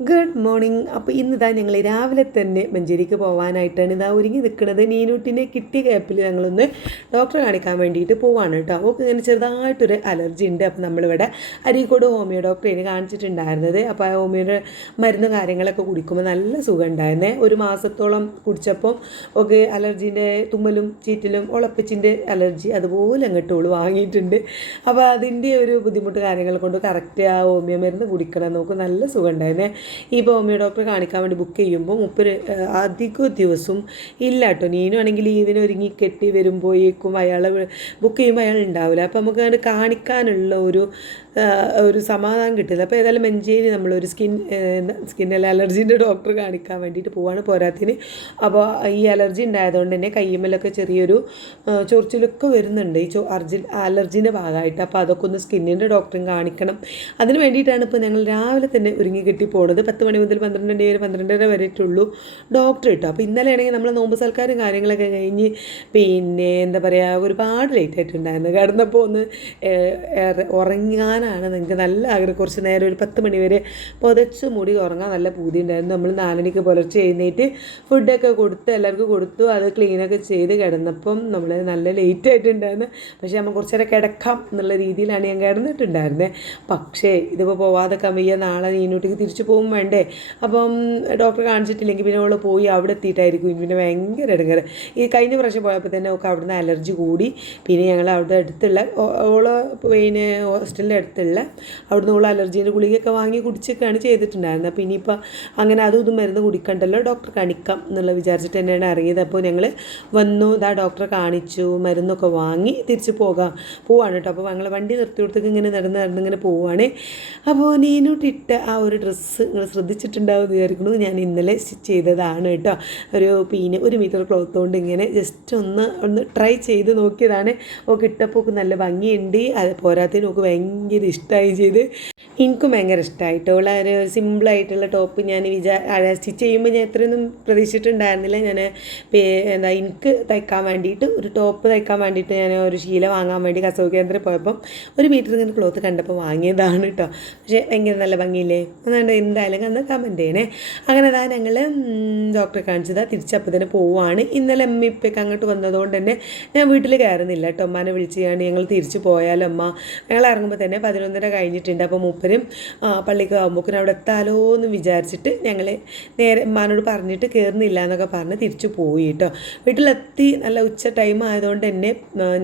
Good morning. അപ്പോൾ ഇന്നിതാ ഞങ്ങൾ രാവിലെ തന്നെ മഞ്ചേരിക്ക് പോകാനായിട്ടാണ് ഇതാ ഒരുങ്ങി നിൽക്കുന്നത്. നീനൂട്ടിനെ കിട്ടിയ ഗ്യാപ്പിൽ ഞങ്ങളൊന്ന് ഡോക്ടറെ കാണിക്കാൻ വേണ്ടിയിട്ട് പോവാണ് കേട്ടോ. അവൾക്ക് ഇങ്ങനെ ചെറുതായിട്ടൊരു അലർജി ഉണ്ട്. അപ്പോൾ നമ്മളിവിടെ അരീക്കോട് ഹോമിയോ ഡോക്ടറേന് കാണിച്ചിട്ടുണ്ടായിരുന്നത്. അപ്പോൾ ആ ഹോമിയോയുടെ മരുന്ന് കാര്യങ്ങളൊക്കെ കുടിക്കുമ്പോൾ നല്ല സുഖം ഉണ്ടായിരുന്നേ. ഒരു മാസത്തോളം കുടിച്ചപ്പോൾ ഒക്കെ അലർജീൻ്റെ തുമ്മലും ചീറ്റലും ഉളപ്പച്ചിൻ്റെ അലർജി അതുപോലെ അങ്ങോട്ടുള്ളൂ വാങ്ങിയിട്ടുണ്ട്. അപ്പോൾ അതിൻ്റെ ഒരു ബുദ്ധിമുട്ട് കാര്യങ്ങൾ കൊണ്ട് കറക്റ്റ് ആ ഹോമിയോ മരുന്ന് കുടിക്കണം നോക്കും. നല്ല സുഖം ഉണ്ടായിരുന്നേ. ഈ ഹോമിയോ ഡോക്ടറെ കാണിക്കാൻ വേണ്ടി ബുക്ക് ചെയ്യുമ്പോൾ അധിക ദിവസവും ഇല്ല കേട്ടോ. നീനാണെങ്കിൽ ലീവിന് ഒരുങ്ങി കെട്ടി വരുമ്പോഴേക്കും അയാളെ ബുക്ക് ചെയ്യുമ്പോൾ അയാൾ ഉണ്ടാവില്ല. അപ്പോൾ നമുക്ക് അങ്ങനെ കാണിക്കാനുള്ള ഒരു സമാധാനം കിട്ടില്ല. അപ്പോൾ ഏതായാലും മഞ്ചേരി നമ്മളൊരു സ്കിന്നല്ല അലർജീൻ്റെ ഡോക്ടർ കാണിക്കാൻ വേണ്ടിയിട്ട് പോവാണ്. പോരാത്തിന് അപ്പോൾ ഈ അലർജി ഉണ്ടായതുകൊണ്ട് തന്നെ കയ്യുമ്മലൊക്കെ ചെറിയൊരു ചൊറിച്ചിലൊക്കെ വരുന്നുണ്ട് ഈ അലർജീൻ്റെ ഭാഗമായിട്ട്. അപ്പോൾ അതൊക്കെ ഒന്ന് സ്കിന്നിൻ്റെ ഡോക്ടറും കാണിക്കണം. അതിന് വേണ്ടിയിട്ടാണ് ഇപ്പോൾ ഞങ്ങൾ രാവിലെ തന്നെ ഒരുങ്ങി കെട്ടി പോകുന്നത്. 10 മണി മുതൽ 12:30 വരെയിട്ടുള്ളൂ ഡോക്ടർ കിട്ടും. അപ്പോൾ ഇന്നലെ ആണെങ്കിൽ നമ്മൾ നോമ്പ് സൽക്കാരും കാര്യങ്ങളൊക്കെ കഴിഞ്ഞ് പിന്നെ എന്താ പറയുക ഒരുപാട് ലേറ്റ് ആയിട്ടുണ്ടായിരുന്നു. കിടന്നപ്പോൾ ഒന്ന് ഉറങ്ങാനാണ് നിങ്ങൾക്ക് നല്ല ആഗ്രഹം. കുറച്ച് നേരം ഒരു 10 മണി വരെ പുതച്ച് മൂടി ഉറങ്ങാൻ നല്ല പൂതി ഉണ്ടായിരുന്നു. നമ്മൾ 4 മണിക്ക് പുലർച്ചെ എഴുന്നേറ്റ് ഫുഡൊക്കെ കൊടുത്ത് എല്ലാവർക്കും കൊടുത്തു. അത് ക്ലീനൊക്കെ ചെയ്ത് കിടന്നപ്പം നമ്മൾ നല്ല ലേറ്റ് ആയിട്ടുണ്ടായിരുന്നു. പക്ഷേ നമ്മൾ കുറച്ച് നേരം കിടക്കാം എന്നുള്ള രീതിയിലാണ് ഞാൻ കിടന്നിട്ടുണ്ടായിരുന്നത്. പക്ഷേ ഇതിപ്പോൾ പോവാതൊക്കെ വയ്യ. നാളെ നീനൂട്ടിക്ക് തിരിച്ചു പോകും വേണ്ടേ. അപ്പം ഡോക്ടറെ കാണിച്ചിട്ടില്ലെങ്കിൽ പിന്നെ അവൾ പോയി അവിടെ എത്തിയിട്ടായിരിക്കും പിന്നെ ഭയങ്കര ഇടങ്ങേറ്. ഈ കഴിഞ്ഞ പ്രാവശ്യം പോയപ്പോൾ തന്നെ ഒക്കെ അവിടുന്ന് അലർജി കൂടി. പിന്നെ ഞങ്ങൾ അവിടെ അടുത്തുള്ള ഓള് പിന്നെ ഹോസ്റ്റലിൻ്റെ അടുത്തുള്ള അവിടുന്ന് ഓള് അലർജീൻ്റെ ഗുളികയൊക്കെ വാങ്ങി കുടിച്ചൊക്കെയാണ് ചെയ്തിട്ടുണ്ടായിരുന്നത്. അപ്പോൾ ഇനിയിപ്പോൾ അങ്ങനെ അതും ഇതും മരുന്ന് കുടിക്കണ്ടല്ലോ, ഡോക്ടറെ കാണിക്കാം എന്നുള്ള വിചാരിച്ചിട്ട് തന്നെയാണ് ഇറങ്ങിയത്. അപ്പോൾ ഞങ്ങൾ വന്നു, ഇതാ ഡോക്ടറെ കാണിച്ചു, മരുന്നൊക്കെ വാങ്ങി തിരിച്ച് പോവാണ് കേട്ടോ. അപ്പോൾ ഞങ്ങൾ വണ്ടി നിർത്തി കൊടുത്തേക്ക് ഇങ്ങനെ നടന്നിങ്ങനെ പോവുകയാണ്. അപ്പോൾ നീനൂട്ടിട്ട ആ ഒരു ഡ്രസ്സ് നിങ്ങൾ ശ്രദ്ധിച്ചിട്ടുണ്ടാവും വിചാരിക്കുന്നു. ഞാൻ ഇന്നലെ സ്റ്റിച്ച് ചെയ്തതാണ് കേട്ടോ. പിന്നെ 1 മീറ്റർ ക്ലോത്ത് കൊണ്ട് ഇങ്ങനെ ജസ്റ്റ് ഒന്ന് ട്രൈ ചെയ്ത് നോക്കിയതാണ്. ഇട്ടപ്പോൾ നല്ല ഭംഗിയുണ്ട്. അത് പോരാത്തതിന് നമുക്ക് ഭയങ്കര ഇഷ്ടമായി ചെയ്ത്. എനിക്കും ഭയങ്കര ഇഷ്ടമായിട്ടോ. ഒരു സിമ്പിളായിട്ടുള്ള ടോപ്പ് ഞാൻ സ്റ്റിച്ച് ചെയ്യുമ്പോൾ ഞാൻ എത്രയൊന്നും പ്രതീക്ഷിച്ചിട്ടുണ്ടായിരുന്നില്ല. ഞാൻ എനിക്ക് തയ്ക്കാൻ വേണ്ടിയിട്ട് ഒരു ടോപ്പ് തയ്ക്കാൻ വേണ്ടിയിട്ട് ഞാൻ ഒരു ശീല വാങ്ങാൻ വേണ്ടി കസവ് കേന്ദ്രം പോയപ്പം 1 മീറ്റർ ഇങ്ങനെ ക്ലോത്ത് കണ്ടപ്പോൾ വാങ്ങിയതാണ് കേട്ടോ. പക്ഷേ ഭയങ്കര നല്ല ഭംഗിയില്ലേ. അതുകൊണ്ട് എന്തായാലും അന്ന് കമൻറ്റ് ചെയ്യണേ. അങ്ങനെ അതാ ഞങ്ങൾ ഡോക്ടറെ കാണിച്ചതാണ്. തിരിച്ചപ്പോൾ തന്നെ പോവുകയാണ്. ഇന്നലെ അമ്മയിപ്പൊക്കെ അങ്ങോട്ട് വന്നതുകൊണ്ട് തന്നെ ഞാൻ വീട്ടിൽ കയറുന്നില്ല കേട്ടോ. അമ്മാനെ വിളിച്ചാണ് ഞങ്ങൾ തിരിച്ചു പോയാലോ അമ്മ. ഞങ്ങൾ ഇറങ്ങുമ്പോൾ തന്നെ 11:30 കഴിഞ്ഞിട്ടുണ്ട്. അപ്പോൾ മൂപ്പരും പള്ളിക്ക് ആകുമ്പോഴേക്കും അവിടെ എത്താലോ എന്ന് വിചാരിച്ചിട്ട് ഞങ്ങൾ നേരെ അമ്മാനോട് പറഞ്ഞിട്ട് കയറുന്നില്ല എന്നൊക്കെ പറഞ്ഞ് തിരിച്ചു പോയി കേട്ടോ. വീട്ടിലെത്തി നല്ല ഉച്ച ടൈം ആയതുകൊണ്ട് തന്നെ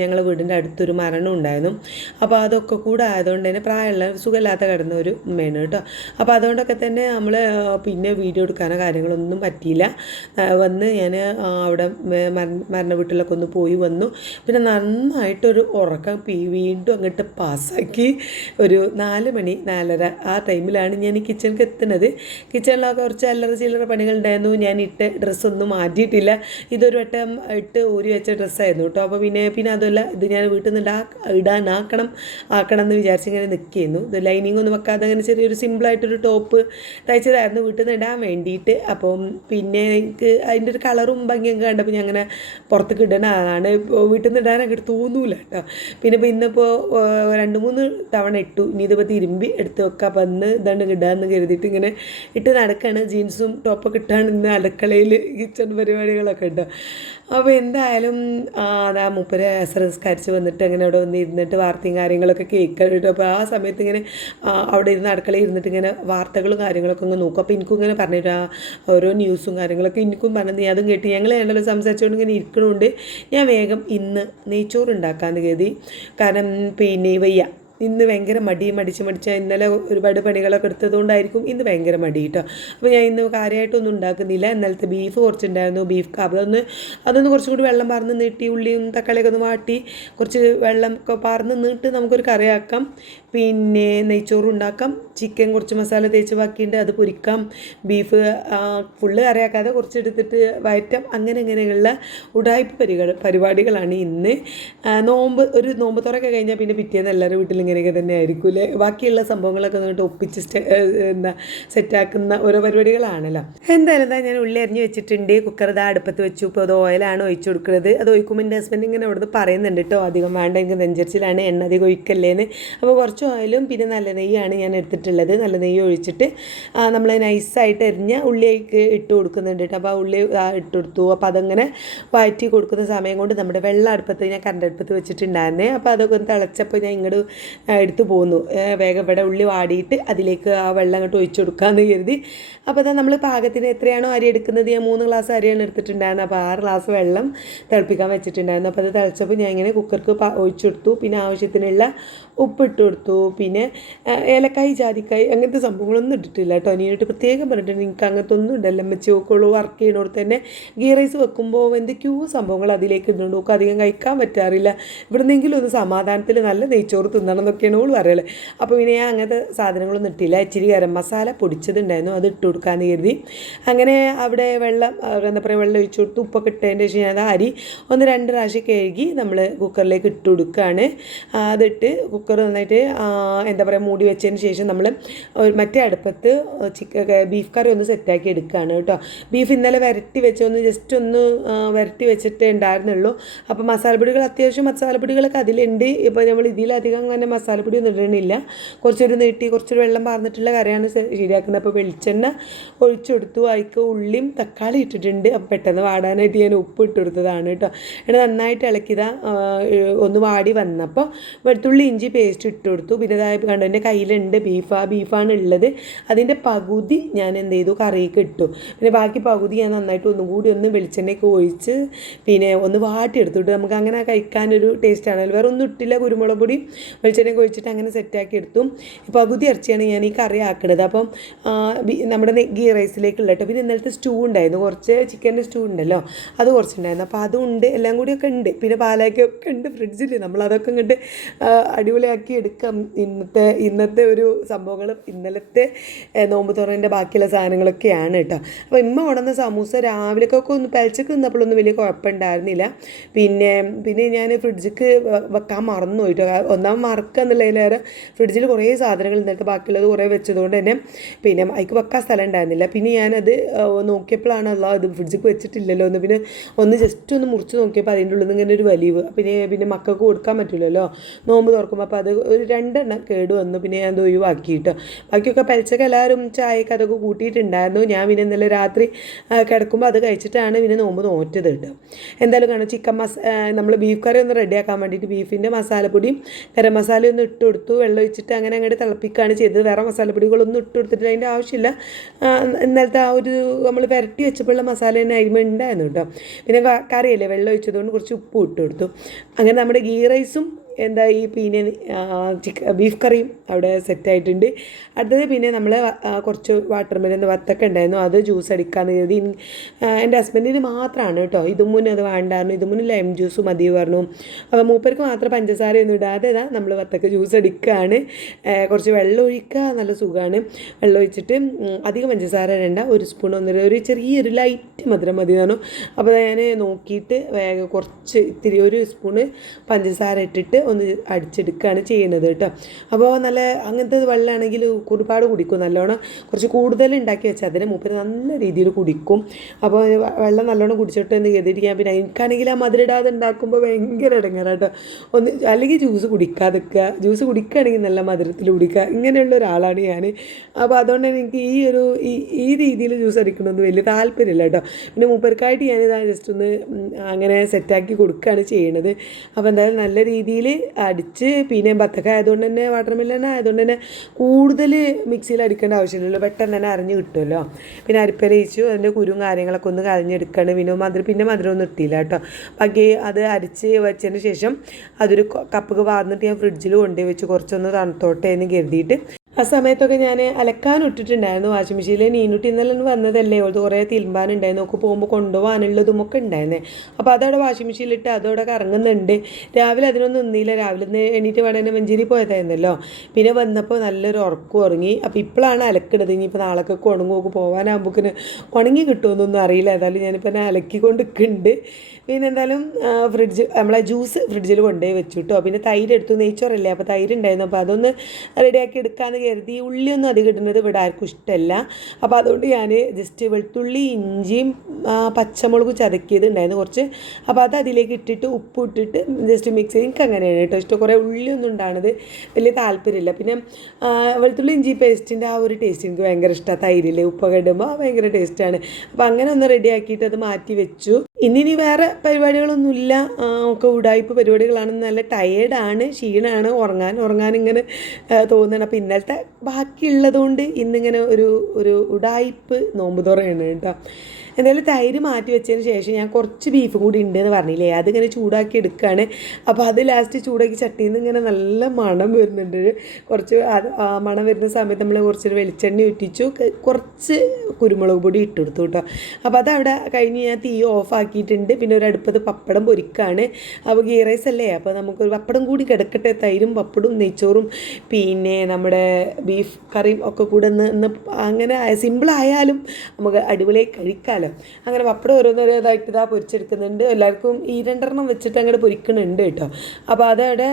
ഞങ്ങൾ വീടിൻ്റെ അടുത്തൊരു മരണം ഉണ്ടായിരുന്നു. അപ്പോൾ അതൊക്കെ കൂടെ ആയതുകൊണ്ട് തന്നെ പ്രായമുള്ള സുഖമില്ലാത്ത കിടന്ന ഒരു ഉമ്മയാണ് കേട്ടോ. അപ്പോൾ അതുകൊണ്ടൊക്കെ തന്നെ നമ്മൾ പിന്നെ വീഡിയോ എടുക്കാനോ കാര്യങ്ങളൊന്നും പറ്റിയില്ല. വന്ന് ഞാൻ അവിടെ മരണ വീട്ടിലൊക്കെ ഒന്ന് പോയി വന്നു. പിന്നെ നന്നായിട്ടൊരു ഉറക്കം വീണ്ടും അങ്ങോട്ട് പാസ്സാക്കി. ഒരു 4 മണി 4:30 ആ ടൈമിലാണ് ഞാൻ കിച്ചണിലേക്ക് എത്തുന്നത്. കിച്ചണിലൊക്കെ കുറച്ച് ചില്ലറ പണികളുണ്ടായിരുന്നു. ഞാൻ ഇട്ട ഡ്രസ്സൊന്നും മാറ്റിയിട്ടില്ല. ഇതൊരു വട്ടം ഇട്ട് ഊരി വെച്ച ഡ്രസ്സായിരുന്നു കേട്ടോ. അപ്പോൾ പിന്നെ അതല്ല, ഇത് ഞാൻ വീട്ടിൽ നിന്ന് ആക്കണം എന്ന് വിചാരിച്ചിങ്ങനെ നിൽക്കുകയായിരുന്നു. ഇത് ലൈനിങ് ഒന്നും വെക്കാതെ അങ്ങനെ ചെറിയൊരു സിമ്പിളായിട്ടൊരു ടോപ്പ് തയ്ച്ചതായിരുന്നു വീട്ടിൽ നിന്ന് ഇടാൻ വേണ്ടിയിട്ട്. അപ്പം പിന്നെ എനിക്ക് അതിൻ്റെ ഒരു കളറും ഭംഗിയൊക്കെ കണ്ടപ്പോൾ ഞാൻ അങ്ങനെ പുറത്തേക്ക് ഇടണതാണ്. വീട്ടിൽ നിന്ന് ഇടാനൊക്കെ തോന്നൂല കേട്ടോ. പിന്നെ ഇപ്പോൾ ഇന്നിപ്പോൾ 2-3 തവണ ഇട്ടു. ഇനി ഇതിപ്പോൾ തിരുമ്പി എടുത്ത് വെക്കാം. അപ്പം അന്ന് ഇതാണ്ട് ഇടാമെന്ന് കരുതിയിട്ട് ഇങ്ങനെ ഇട്ട് നടക്കുകയാണ്. ജീൻസും ടോപ്പൊക്കെ ഇട്ടാണ് ഇന്ന് അടുക്കളയിൽ കിച്ചൺ പരിപാടികളൊക്കെ ഉണ്ടോ. അപ്പോൾ എന്തായാലും അതാ മൂപ്പര് സംസ്കരിച്ച് വന്നിട്ട് അങ്ങനെ അവിടെ വന്ന് ഇരുന്നിട്ട് വാർത്തയും കാര്യങ്ങളൊക്കെ കേൾക്കാറുണ്ട്. അപ്പോൾ ആ സമയത്ത് ഇങ്ങനെ അവിടെ ഇരുന്ന് അടുക്കളയിൽ ഇരുന്നിട്ട് ഇങ്ങനെ വാർത്തകളും കാര്യങ്ങളൊക്കെ ഒന്ന് നോക്കും. അപ്പോൾ എനിക്കും ഇങ്ങനെ പറഞ്ഞിട്ട് ഓരോ ന്യൂസും കാര്യങ്ങളൊക്കെ എനിക്കും പറഞ്ഞത് അതും കേട്ട് ഞങ്ങൾ രണ്ടാളും സംസാരിച്ചുകൊണ്ട് ഇങ്ങനെ ഇരിക്കണമുണ്ട്. ഞാൻ വേഗം ഇന്ന് നെയ്ച്ചോറ് ഉണ്ടാക്കാമെന്ന് കരുതി. കാരണം പിന്നെ വയ്യ, ഇന്ന് ഭയങ്കര മടിച്ച ഇന്നലെ ഒരുപാട് പണികളൊക്കെ എടുത്തതുകൊണ്ടായിരിക്കും ഇന്ന് ഭയങ്കര മടി കേട്ടോ. അപ്പോൾ ഞാൻ ഇന്ന് കാര്യമായിട്ടൊന്നും ഉണ്ടാക്കുന്നില്ല. ഇന്നലത്തെ ബീഫ് കുറച്ചുണ്ടായിരുന്നു. ബീഫ് അതൊന്ന് കുറച്ചും കൂടി വെള്ളം പാർന്ന് നീട്ടി ഉള്ളിയും തക്കാളിയൊക്കെ ഒന്ന് വാട്ടി കുറച്ച് വെള്ളം ഒക്കെ പാർന്ന് നീട്ട് നമുക്കൊരു കറിയാക്കാം. പിന്നെ നെയ്ച്ചോറ് ഉണ്ടാക്കാം. ചിക്കൻ കുറച്ച് മസാല തേച്ച് ബാക്കിയുണ്ട്, അത് പൊരിക്കാം. Beef full കറിയാക്കാതെ കുറച്ചെടുത്തിട്ട് വയറ്റാം. അങ്ങനെയുള്ള ഉടായ്പ പരിപാടികളാണ് ഇന്ന്. ഒരു നോമ്പ് തുറക്കെ കഴിഞ്ഞാൽ പിന്നെ പിറ്റേന്ന് എല്ലാവരും വീട്ടിൽ ഇങ്ങനെയൊക്കെ തന്നെ ആയിരിക്കും അല്ലേ. ബാക്കിയുള്ള സംഭവങ്ങളൊക്കെ എന്നിട്ട് ഒപ്പിച്ച് സെറ്റാക്കുന്ന ഓരോ പരിപാടികളാണല്ലോ. എന്തായാലും ഞാൻ ഉള്ളി അരിഞ്ഞ് വെച്ചിട്ടുണ്ട്. കുക്കർ അടുപ്പത്ത് വെച്ചു. ഇപ്പോൾ അത് ഓയിലാണ് ഒഴിച്ചു കൊടുക്കുന്നത്. അത് ഒഴിക്കുമ്പോൾ എൻ്റെ ഹസ്ബൻഡ് ഇങ്ങനെ അവിടുന്ന് പറയുന്നുണ്ട് കേട്ടോ, അധികം വേണ്ട, എനിക്ക് നെഞ്ചരിച്ചിലാണ്, എണ്ണ അധികം ഒഴിക്കല്ലേന്ന്. അപ്പോൾ കുറച്ച് കുറച്ച് ഓയിലും പിന്നെ നല്ല നെയ്യാണ് ഞാൻ എടുത്തിട്ടുള്ളത്. നല്ല നെയ്യ് ഒഴിച്ചിട്ട് നമ്മൾ നൈസായിട്ട് എരിഞ്ഞ ഉള്ളിലേക്ക് ഇട്ട് കൊടുക്കുന്നുണ്ട് കേട്ടോ. അപ്പോൾ ആ ഉള്ളി ഇട്ട് കൊടുത്തു. അപ്പോൾ അതങ്ങനെ വഴറ്റി കൊടുക്കുന്ന സമയം കൊണ്ട് നമ്മുടെ വെള്ളം അടുപ്പത്ത് ഞാൻ കറണ്ട് അടുപ്പത്ത് വെച്ചിട്ടുണ്ടായിരുന്നേ. അപ്പോൾ അതൊക്കെ ഒന്ന് തിളച്ചപ്പോൾ ഞാൻ ഇങ്ങോട്ട് എടുത്തു പോന്നു. വേഗം ഇവിടെ ഉള്ളി വാടിയിട്ട് അതിലേക്ക് ആ വെള്ളം അങ്ങോട്ട് ഒഴിച്ചു കൊടുക്കാമെന്ന് കരുതി. അപ്പോൾ അതാ നമ്മൾ പാകത്തിന് എത്രയാണോ അരി എടുക്കുന്നത്, ഞാൻ 3 ഗ്ലാസ് അരിയാണ് എടുത്തിട്ടുണ്ടായിരുന്നത്. അപ്പോൾ 6 ഗ്ലാസ് വെള്ളം തിളപ്പിക്കാൻ വെച്ചിട്ടുണ്ടായിരുന്നു. അപ്പോൾ അത് തിളച്ചപ്പോൾ ഞാൻ ഇങ്ങനെ കുക്കർക്ക് ഒഴിച്ചു കൊടുത്തു. പിന്നെ ആവശ്യത്തിനുള്ള ഉപ്പിട്ട് കൊടുത്തു. പിന്നെ ഏലക്കായ് ജാതിക്കായ് അങ്ങനത്തെ സംഭവങ്ങളൊന്നും ഇട്ടിട്ടില്ല കേട്ടോ. അനിയനായിട്ട് പ്രത്യേകം പറഞ്ഞിട്ടുണ്ട് നിങ്ങൾക്ക് അങ്ങനത്തെ ഒന്നും ഉണ്ടല്ലോ അമ്മച്ചി നോക്കുള്ളൂ. വർക്ക് ചെയ്യുന്നോടത്ത് തന്നെ ഗീ റൈസ് വെക്കുമ്പോൾ എന്തൊക്കെയോ സംഭവങ്ങൾ അതിലേക്ക് ഇടുന്നുണ്ട്. നോക്കുക അധികം കഴിക്കാൻ പറ്റാറില്ല. ഇവിടുന്നെങ്കിലും ഒന്ന് സമാധാനത്തിൽ നല്ല നെയ്ച്ചോറ് തിന്നണം എന്നൊക്കെയാണ് ഓൾ പറയല്. അപ്പോൾ പിന്നെ ഞാൻ അങ്ങനത്തെ സാധനങ്ങളൊന്നും ഇട്ടില്ല. ഇച്ചിരി ഗരം മസാല പൊടിച്ചതുണ്ടായിരുന്നു, അത് ഇട്ട് കൊടുക്കാമെന്ന് കരുതി. അങ്ങനെ അവിടെ വെള്ളം എന്താ പറയുക വെള്ളം ഒഴിച്ചു കൊടുത്ത് ഉപ്പൊക്കെ ഇട്ടതിൻ്റെ ശേഷം ഞാൻ അരി 1-2 പ്രാവശ്യം കഴുകി നമ്മൾ കുക്കറിലേക്ക് ഇട്ട് കൊടുക്കുകയാണ്. അതിട്ട് കുക്കർ നന്നായിട്ട് എന്താ പറയുക മൂടി വെച്ചതിന് ശേഷം നമ്മൾ മറ്റേ അടുപ്പത്ത് ബീഫ് കറി ഒന്ന് സെറ്റാക്കി എടുക്കുകയാണ് കേട്ടോ. ബീഫ് ഇന്നലെ വരട്ടി വെച്ചൊന്ന് ജസ്റ്റ് ഒന്ന് വരട്ടി വെച്ചിട്ടേ ഉണ്ടായിരുന്നുള്ളൂ. അപ്പോൾ മസാലപ്പൊടികൾ അത്യാവശ്യം മസാലപ്പൊടികളൊക്കെ അതിലുണ്ട്. ഇപ്പോൾ നമ്മൾ ഇതിലധികം അങ്ങനെ മസാലപ്പൊടി ഒന്നും ഇടണില്ല. കുറച്ചൊരു നീട്ടി കുറച്ചൊരു വെള്ളം പാർന്നിട്ടുള്ള കറിയാണ് ശരിയാക്കുന്നത്. അപ്പോൾ വെളിച്ചെണ്ണ ഒഴിച്ചു കൊടുത്തു. അതിക്ക് ഉള്ളിയും തക്കാളി ഇട്ടിട്ടുണ്ട്. അപ്പോൾ പെട്ടെന്ന് വാടാനായിട്ട് ഞാൻ ഉപ്പ് ഇട്ട് കൊടുത്തതാണ് കേട്ടോ. എന്നിട്ട് നന്നായിട്ട് ഇളക്കിയതാ ഒന്ന് വാടി വന്നപ്പോൾ വെളുത്തുള്ളി ഇഞ്ചി പേസ്റ്റ് ഇട്ട് കൊടുത്തു. പിന്നെ ഇതായത് കണ്ടു എൻ്റെ കയ്യിലുണ്ട് ബീഫാണ് ഉള്ളത്. അതിൻ്റെ പകുതി ഞാൻ എന്ത് ചെയ്തു കറിയൊക്കെ ഇട്ടു. പിന്നെ ബാക്കി പകുതി ഞാൻ നന്നായിട്ട് ഒന്നും കൂടി ഒന്ന് വെളിച്ചെണ്ണയൊക്കെ ഒഴിച്ച് പിന്നെ ഒന്ന് വാട്ടിയെടുത്തിട്ട് നമുക്ക് അങ്ങനെ കഴിക്കാനൊരു ടേസ്റ്റാണല്ലോ. വേറെ ഒന്നും ഇട്ടില്ല, കുരുമുളക് പൊടി വെളിച്ചെണ്ണയൊക്കെ ഒഴിച്ചിട്ട് അങ്ങനെ സെറ്റാക്കി എടുത്തു. പകുതി ഇറച്ചിയാണ് ഞാൻ ഈ കറി ആക്കുന്നത്. അപ്പം നമ്മുടെ ഗീ റൈസിലേക്കുള്ള കേട്ടോ. പിന്നെ ഇന്നലത്തെ സ്റ്റൂ ഉണ്ടായിരുന്നു, കുറച്ച് ചിക്കൻ്റെ സ്റ്റൂ ഉണ്ടല്ലോ അത് കുറച്ചുണ്ടായിരുന്നു. അപ്പോൾ അതും ഉണ്ട്, എല്ലാം കൂടിയൊക്കെ ഉണ്ട്. പിന്നെ പാലയൊക്കെ ഉണ്ട് ഫ്രിഡ്ജിൽ. നമ്മളതൊക്കെ ഇങ്ങോട്ട് അടിപൊളിയാക്കി എടുക്കാം. ഇന്നത്തെ ഒരു സംഭവങ്ങൾ ഇന്നലത്തെ നോമ്പ് തുറൻ്റെ ബാക്കിയുള്ള സാധനങ്ങളൊക്കെയാണ് കേട്ടോ. അപ്പോൾ ഇമ്മ കൊണ്ടുവന്ന സമൂസ രാവിലേക്കൊക്കെ ഒന്ന് പലിച്ചക്ക് നിന്നപ്പോഴൊന്നും വലിയ കുഴപ്പമുണ്ടായിരുന്നില്ല. പിന്നെ ഞാൻ ഫ്രിഡ്ജിക്ക് വെക്കാൻ മറന്നു പോയിട്ടോ. ഒന്നാം മറക്കുക എന്നുള്ളതിലേറെ ഫ്രിഡ്ജിൽ കുറേ സാധനങ്ങൾ ഇന്നലത്തെ ബാക്കിയുള്ളത് കുറേ വെച്ചതുകൊണ്ട് തന്നെ പിന്നെ അതിക്ക് വെക്കാൻ സ്ഥലം ഉണ്ടായിരുന്നില്ല. പിന്നെ ഞാനത് നോക്കിയപ്പോഴാണല്ലോ അത് ഫ്രിഡ്ജിക്ക് വെച്ചിട്ടില്ലല്ലോ എന്ന്. പിന്നെ ഒന്ന് ജസ്റ്റ് ഒന്ന് മുറിച്ച് നോക്കിയപ്പോൾ അതിൻ്റെ ഉള്ളിൽ നിന്ന് ഇങ്ങനെ ഒരു വലിവ്. പിന്നെ മക്കൾക്ക് കൊടുക്കാൻ പറ്റില്ലല്ലോ നോമ്പ് തുറക്കുമ്പോൾ. അപ്പോൾ അത് ഒരു 2 എണ്ണം കേട് വന്നു. പിന്നെ ഞാൻ അത് ഒഴിവാക്കിയിട്ടോ. ബാക്കിയൊക്കെ പലിച്ചൊക്കെ എല്ലാവരും ചായക്ക് അതൊക്കെ കൂട്ടിയിട്ടുണ്ടായിരുന്നു. ഞാൻ പിന്നെ ഇന്നലെ രാത്രി കിടക്കുമ്പോൾ അത് കഴിച്ചിട്ടാണ് പിന്നെ നോമ്പ് നോറ്റത് കേട്ടോ. എന്തായാലും കാണാം ചിക്കൻ നമ്മൾ ബീഫ് കറി ഒന്ന് റെഡിയാക്കാൻ വേണ്ടിയിട്ട് ബീഫിൻ്റെ മസാലപ്പൊടിയും ഗരം മസാലയും ഒന്ന് ഇട്ട് കൊടുത്തു. വെള്ളം ഒഴിച്ചിട്ട് അങ്ങനെ അങ്ങോട്ട് തിളപ്പിക്കുകയാണ് ചെയ്തത്. വേറെ മസാലപ്പൊടികളൊന്നും ഇട്ട് കൊടുത്തിട്ട് അതിൻ്റെ ആവശ്യമില്ല. ഇന്നലത്തെ ആ ഒരു നമ്മൾ പുരട്ടി വെച്ചപ്പോഴുള്ള മസാല തന്നെ അരിമ ഉണ്ടായിരുന്നു കേട്ടോ. പിന്നെ കറിയല്ലേ വെള്ളം ഒഴിച്ചതുകൊണ്ട് കുറച്ച് ഉപ്പ് ഇട്ട് കൊടുത്തു. അങ്ങനെ നമ്മുടെ ഗീ റൈസും എന്താ ഈ പിന്നെ ബീഫ് കറിയും അവിടെ സെറ്റായിട്ടുണ്ട്. അടുത്തത് പിന്നെ നമ്മൾ കുറച്ച് വാട്ടർ മെലൻ വത്തൊക്കെ ഉണ്ടായിരുന്നു, അത് ജ്യൂസ് അടിക്കാമെന്ന് കരുതി. എൻ്റെ ഹസ്ബൻഡിന് മാത്രമാണ് കേട്ടോ. ഇതുമുന്നേ അത് വേണ്ടായിരുന്നു, ഇതുമുന്നേ ലൈം ജ്യൂസ് മതി പറഞ്ഞു. അപ്പോൾ മൂപ്പർക്ക് മാത്രം പഞ്ചസാരയൊന്നും ഇടാതെ നമ്മൾ വത്തൊക്കെ ജ്യൂസ് അടിക്കുകയാണ്. കുറച്ച് വെള്ളം ഒഴിക്കുക, നല്ല സുഖമാണ്. വെള്ളം ഒഴിച്ചിട്ട് അധികം പഞ്ചസാര വേണ്ട, 1 സ്പൂൺ ഒരു ചെറിയൊരു ലൈറ്റ് മധുരം മതി പറഞ്ഞു. അപ്പോൾ ഞാൻ നോക്കിയിട്ട് വേഗം കുറച്ച് ഇത്തിരി 1 സ്പൂണ് പഞ്ചസാര ഇട്ടിട്ട് ഒന്ന് അടിച്ചെടുക്കുകയാണ് ചെയ്യുന്നത് കേട്ടോ. അപ്പോൾ നല്ല അങ്ങനത്തെ വെള്ളമാണെങ്കിൽ ഒരുപാട് കുടിക്കും, നല്ലോണം കുറച്ച് കൂടുതൽ ഉണ്ടാക്കി വെച്ചാൽ അതിന് മൂപ്പര് നല്ല രീതിയിൽ കുടിക്കും. അപ്പോൾ വെള്ളം നല്ലോണം കുടിച്ചിട്ട് എന്ന് കരുതിയിട്ട് ഞാൻ പിന്നെ എനിക്കാണെങ്കിൽ ആ മധുരിടാതെ ഉണ്ടാക്കുമ്പോൾ ഭയങ്കര ഇടങ്ങേറാട്ടോ. അല്ലെങ്കിൽ ജ്യൂസ് കുടിക്കാതിരിക്കുക, ജ്യൂസ് കുടിക്കുകയാണെങ്കിൽ നല്ല മധുരത്തിൽ കുടിക്കുക, ഇങ്ങനെയുള്ള ഒരാളാണ് ഞാൻ. അപ്പോൾ അതുകൊണ്ട് എനിക്ക് ഈ രീതിയിൽ ജ്യൂസ് അടിക്കണമെന്ന് വലിയ താല്പര്യമില്ല കേട്ടോ. പിന്നെ മൂപ്പർക്കായിട്ട് ഞാനിതാ ജസ്റ്റ് ഒന്ന് അങ്ങനെ സെറ്റാക്കി കൊടുക്കുകയാണ് ചെയ്യണത്. അപ്പോൾ എന്തായാലും നല്ല രീതിയിൽ അടിച്ച് പിന്നെ ബത്തക്ക ആയതുകൊണ്ട് തന്നെ വാട്ടർ മെലൺ ആയതുകൊണ്ട് തന്നെ കൂടുതൽ മിക്സിയിൽ അടിക്കേണ്ട ആവശ്യമില്ലല്ലോ, പെട്ടെന്ന് തന്നെ അരിഞ്ഞ് കിട്ടുമല്ലോ. പിന്നെ അരിപ്പല ഒഴിച്ചു, അതിൻ്റെ കുരും കാര്യങ്ങളൊക്കെ ഒന്ന് കളഞ്ഞെടുക്കണം. പിന്നെ മധുരമൊന്നും ഇട്ടില്ല കേട്ടോ. ബാക്കി അത് അരിച്ച് വെച്ചതിന് ശേഷം അതൊരു കപ്പൊക്കെ വാർന്നിട്ട് ഞാൻ ഫ്രിഡ്ജിൽ കൊണ്ടുപോയി വെച്ച് കുറച്ചൊന്ന് തണുത്തോട്ടെ എന്ന് കരുതിയിട്ട് ആ സമയത്തൊക്കെ ഞാൻ അലക്കാൻ ഇട്ടിട്ടുണ്ടായിരുന്നു വാഷിംഗ് മെഷീനിൽ. നീനുട്ടി ഇന്നലെ വന്നതല്ലേ, അത് കുറേ തിരുമ്പാനുണ്ടായിരുന്നു, നോക്ക് പോകുമ്പോൾ കൊണ്ടുപോകാനുള്ളതും ഒക്കെ ഉണ്ടായിരുന്നേ. അപ്പോൾ അതവിടെ വാഷിംഗ് മെഷീനിലിട്ട് അതവിടെ കറങ്ങുന്നുണ്ട്. രാവിലെ അതിനൊന്നും നിന്നില്ല, രാവിലെ നിന്ന് എണീറ്റ് വേണം തന്നെ മഞ്ചേരി പോയതായിരുന്നല്ലോ. പിന്നെ വന്നപ്പോൾ നല്ലൊരു ഉറക്കം ഉറങ്ങി. അപ്പോൾ ഇപ്പോഴാണ് അലക്കിടത്. ഇനിയിപ്പോൾ നാളേക്കൊക്കെ ഉണങ്ങുമൊക്കെ പോകാനാകുമ്പോഴേക്കിന് ഉണങ്ങി കിട്ടുമെന്നൊന്നും അറിയില്ല. ഏതായാലും ഞാനിപ്പോൾ അലക്കിക്കൊണ്ട് നിൽക്കുന്നുണ്ട്. പിന്നെ എന്തായാലും നമ്മളെ ജ്യൂസ് ഫ്രിഡ്ജിൽ കൊണ്ടുപോയി വെച്ചു കേട്ടോ. പിന്നെ തൈര് എടുത്തു, നെയ്ച്ചോറല്ലേ അപ്പോൾ തൈര് ഉണ്ടായിരുന്നു. അപ്പോൾ അതൊന്ന് റെഡിയാക്കി എടുക്കാമെന്ന് കരുതി ഉള്ളിയൊന്നും അധികം ഇടുന്നത് ഇവിടെ ആർക്കും ഇഷ്ടമല്ല. അപ്പോൾ അതുകൊണ്ട് ഞാൻ ജസ്റ്റ് വെളുത്തുള്ളി ഇഞ്ചിയും പച്ചമുളകും ചതക്കിയത് ഉണ്ടായിരുന്നു കുറച്ച്. അപ്പോൾ അത് അതിലേക്ക് ഇട്ടിട്ട് ഉപ്പ് ഇട്ടിട്ട് ജസ്റ്റ് മിക്സ് ചെയ്ത് എനിക്ക് അങ്ങനെയാണ് കേട്ടോ ഇഷ്ടം. കുറേ ഉള്ളിയൊന്നും ഉണ്ടാകുന്നത് വലിയ താല്പര്യമില്ല. പിന്നെ വെളുത്തുള്ളി ഇഞ്ചി പേസ്റ്റിൻ്റെ ആ ഒരു ടേസ്റ്റ് എനിക്ക് ഭയങ്കര ഇഷ്ടമാണ്. തൈരിൽ ഉപ്പൊക്കെ ഇടുമ്പോൾ ഭയങ്കര ടേസ്റ്റാണ്. അപ്പോൾ അങ്ങനെ ഒന്ന് റെഡി ആക്കിയിട്ട് അത് മാറ്റി വെച്ചു. ഇന്നിനി വേറെ പരിപാടികളൊന്നുമില്ല. ഒക്കെ ഉടായ്പ പരിപാടികളാണ്. നല്ല ടയേർഡാണ്, ക്ഷീണമാണ്, ഉറങ്ങാൻ ഇങ്ങനെ തോന്നുന്നത്. അപ്പോൾ ഇന്നലത്തെ ബാക്കിയുള്ളതുകൊണ്ട് ഇന്നിങ്ങനെ ഒരു ഉടായ്പ് നോമ്പ് തുറയാണ് കേട്ടോ. എന്തായാലും തൈര് മാറ്റി വെച്ചതിന് ശേഷം ഞാൻ കുറച്ച് ബീഫ് കൂടി ഉണ്ടെന്ന് പറഞ്ഞില്ലേ, അതിങ്ങനെ ചൂടാക്കി എടുക്കുകയാണ്. അപ്പോൾ അത് ലാസ്റ്റ് ചൂടാക്കി ചട്ടിയിൽ നിന്ന് ഇങ്ങനെ നല്ല മണം വരുന്നുണ്ട്. കുറച്ച് മണം വരുന്ന സമയത്ത് നമ്മൾ കുറച്ചൊരു വെളിച്ചെണ്ണ ഇട്ടിച്ചു, കുറച്ച് കുരുമുളക് പൊടി ഇട്ടെടുത്തു കേട്ടോ. അപ്പോൾ അതവിടെ കഴിഞ്ഞ് ഞാൻ തീ ഓഫ് ആക്കിയിട്ടുണ്ട്. പിന്നെ ഒരു അടുപ്പത്ത് പപ്പടം പൊരിക്കുകയാണ്. അപ്പോൾ ഗീ റൈസ് അല്ലേ, അപ്പോൾ നമുക്കൊരു പപ്പടം കൂടി കിടക്കട്ടെ. തൈരും പപ്പടും നെയ്ച്ചോറും പിന്നെ നമ്മുടെ ബീഫ് കറിയും ഒക്കെ കൂടെ ഒന്ന് അങ്ങനെ സിമ്പിളായാലും നമുക്ക് അടിപൊളിയായി കഴിക്കാം. അങ്ങനെ പപ്പടം ഓരോന്നോരോതായിട്ട് ഇതാ പൊരിച്ചെടുക്കുന്നുണ്ട്. എല്ലാവർക്കും ഈ 2 വെച്ചിട്ട് അങ്ങോട്ട് പൊരിക്കുന്നുണ്ട് കേട്ടോ. അപ്പോൾ അതവിടെ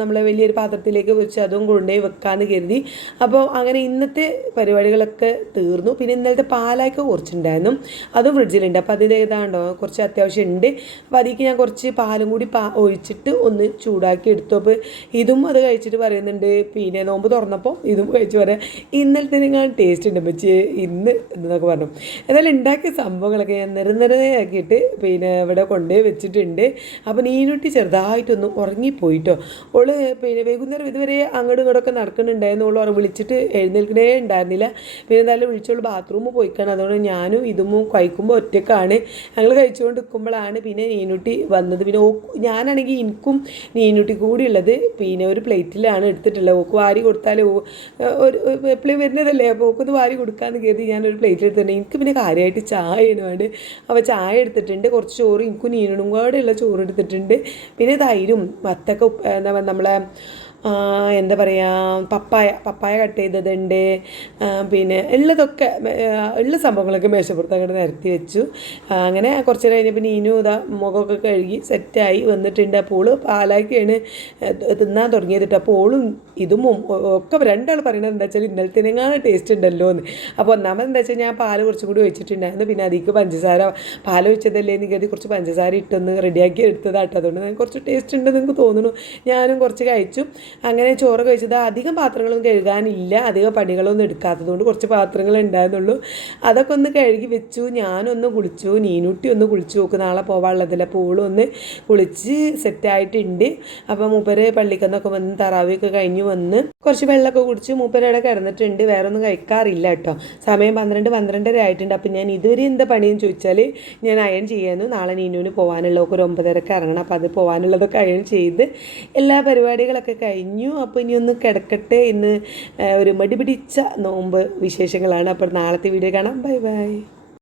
നമ്മളെ വലിയൊരു പാത്രത്തിലേക്ക് വെച്ച് അതും കൊണ്ടുപോയി വെക്കാമെന്ന് കരുതി. അപ്പോൾ അങ്ങനെ ഇന്നത്തെ പരിപാടികളൊക്കെ തീർന്നു. പിന്നെ ഇന്നലത്തെ പാലൊക്കെ കുറച്ചുണ്ടായിരുന്നു, അതും ഫ്രിഡ്ജിലുണ്ട്. അപ്പോൾ അതിൻ്റെ ഏതാണ്ടോ കുറച്ച് അത്യാവശ്യം ഉണ്ട്. അപ്പോൾ അതിലേക്ക് ഞാൻ കുറച്ച് പാലും കൂടി ഒഴിച്ചിട്ട് ഒന്ന് ചൂടാക്കി എടുത്തു. അപ്പോൾ ഇതും അത് കഴിച്ചിട്ട് പറയുന്നുണ്ട്, പിന്നെ നോമ്പ് തുറന്നപ്പോൾ ഇതും കഴിച്ച് പറയാം ഇന്നലത്തെ ഞാൻ ടേസ്റ്റ് ഉണ്ട് വെച്ച് ഇന്ന് എന്നൊക്കെ പറഞ്ഞു. എന്നാലും ഉണ്ടാക്കിയ സംഭവങ്ങളൊക്കെ ഞാൻ നിരനിരയാക്കിയിട്ട് പിന്നെ ഇവിടെ കൊണ്ടുപോയി വെച്ചിട്ടുണ്ട്. അപ്പോൾ നീനുട്ടി ചെറുതായിട്ടൊന്ന് ഉറങ്ങിപ്പോയിട്ടോ. ഓള് പിന്നെ വൈകുന്നേരം ഇതുവരെ അങ്ങോട്ടും ഇങ്ങോട്ടൊക്കെ നടക്കുന്നുണ്ടായിരുന്നു. ഓൾ വിളിച്ചിട്ട് എഴുന്നേൽക്കണേ ഉണ്ടായിരുന്നില്ല. പിന്നെ എന്തായാലും വിളിച്ചോളൂ ബാത്റൂമിൽ പോയിക്കാണ്. അതുകൊണ്ട് ഞാനും ഇതും കഴിക്കുമ്പോൾ ഒറ്റക്കാണ്. ഞങ്ങൾ കഴിച്ചുകൊണ്ട് നിൽക്കുമ്പോഴാണ് പിന്നെ നീനുട്ടി വന്നത്. പിന്നെ ഞാനാണെങ്കിൽ എനിക്കും നീനുട്ടി കൂടി ഉള്ളത് പിന്നെ ഒരു പ്ലേറ്റിലാണ് എടുത്തിട്ടുള്ളത്. ഓക്ക് വാരി കൊടുത്താൽ ഒരു എപ്പോഴും വരുന്നതല്ലേ, അപ്പോൾ ഓക്കൊന്ന് വാരി കൊടുക്കാമെന്ന് കരുതി ഞാനൊരു പ്ലേറ്റിൽ എടുത്തിട്ടുണ്ട്. എനിക്ക് പിന്നെ കാര്യമായിട്ട് ചായ വേണ്ടി. അപ്പോൾ ചായ എടുത്തിട്ടുണ്ട്, കുറച്ച് ചോറ് എനിക്കും നീനും കൂടെ ഉള്ള ചോറ് എടുത്തിട്ടുണ്ട്. പിന്നെ തൈരും വത്തക്ക നമ്മളെ എന്താ പറയുക പപ്പായ കട്ട് ചെയ്തതുണ്ട്. പിന്നെ ഉള്ളതൊക്കെ ഉള്ള സംഭവങ്ങളൊക്കെ മേശപ്പുറത്ത് അങ്ങോട്ട് നിരത്തി വെച്ചു. അങ്ങനെ കുറച്ച് കഴിഞ്ഞപ്പോൾ നീനും ഇതാ മുഖമൊക്കെ കഴുകി സെറ്റായി വന്നിട്ടുണ്ട്. അപ്പോൾ പാലാക്കിയാണ് തിന്നാൻ തുടങ്ങിയത്. അപ്പോൾ ഓളും ഇതും ഒക്കെ രണ്ടാൾ പറയുന്നത് എന്താ വെച്ചാൽ ഇന്നലത്തേനെങ്ങാണ് ടേസ്റ്റ് ഉണ്ടല്ലോ എന്ന്. അപ്പോൾ ഒന്നാമത് എന്താ വെച്ചാൽ ഞാൻ പാല് കുറച്ചും കൂടി ഒഴിച്ചിട്ടുണ്ടായിരുന്നു. പിന്നെ അതിലേക്ക് പഞ്ചസാര പാൽ ഒഴിച്ചതല്ലേ എന്ന് കരുതി കുറച്ച് പഞ്ചസാര ഇട്ടൊന്ന് റെഡിയാക്കി എടുത്തതാട്ടോ. അതുകൊണ്ട് കുറച്ച് ടേസ്റ്റ് ഉണ്ടെന്ന് എനിക്ക് തോന്നുന്നു. ഞാനും കുറച്ച് കഴിച്ചു. അങ്ങനെ ചോറ് കഴിച്ചത് അധികം പാത്രങ്ങളൊന്നും കഴുകാനില്ല, അധികം പണികളൊന്നും എടുക്കാത്തതുകൊണ്ട് കുറച്ച് പാത്രങ്ങൾ ഉണ്ടായിരുന്നുള്ളൂ. അതൊക്കെ ഒന്ന് കഴുകി വെച്ചു. ഞാനൊന്ന് കുളിച്ചു, നീനുട്ടി ഒന്ന് കുളിച്ചു. നോക്ക് നാളെ പോകാനുള്ളതില്ല. പൂളും ഒന്ന് കുളിച്ച് സെറ്റായിട്ടുണ്ട്. അപ്പോൾ മൂപ്പര് പള്ളിക്കന്നൊക്കെ വന്ന് തറാവിയൊക്കെ കഴിഞ്ഞ് വന്ന് കുറച്ച് വെള്ളമൊക്കെ കുടിച്ച് മൂപ്പരവിടെ കിടന്നിട്ടുണ്ട്. വേറെ ഒന്നും കഴിക്കാറില്ല കേട്ടോ. സമയം 12-12:30 ആയിട്ടുണ്ട്. അപ്പോൾ ഞാൻ ഇതുവരെ എന്താ പണിയെന്ന് ചോദിച്ചാൽ ഞാൻ അയൺ ചെയ്യായിരുന്നു. നാളെ നീനുവിന് പോകാനുള്ളതൊക്കെ ഒരു 9:30 ഇറങ്ങണം. അപ്പോൾ അത് പോകാനുള്ളതൊക്കെ അയൺ ചെയ്ത് എല്ലാ പരിപാടികളൊക്കെ കഴിഞ്ഞു. അപ്പോൾ ഇനി ഒന്ന് കിടക്കട്ടെ. ഇന്ന് ഒരു മടി പിടിച്ച നോമ്പ് വിശേഷങ്ങളാണ്. അപ്പോൾ നാളത്തെ വീഡിയോ കാണാം. Bye bye.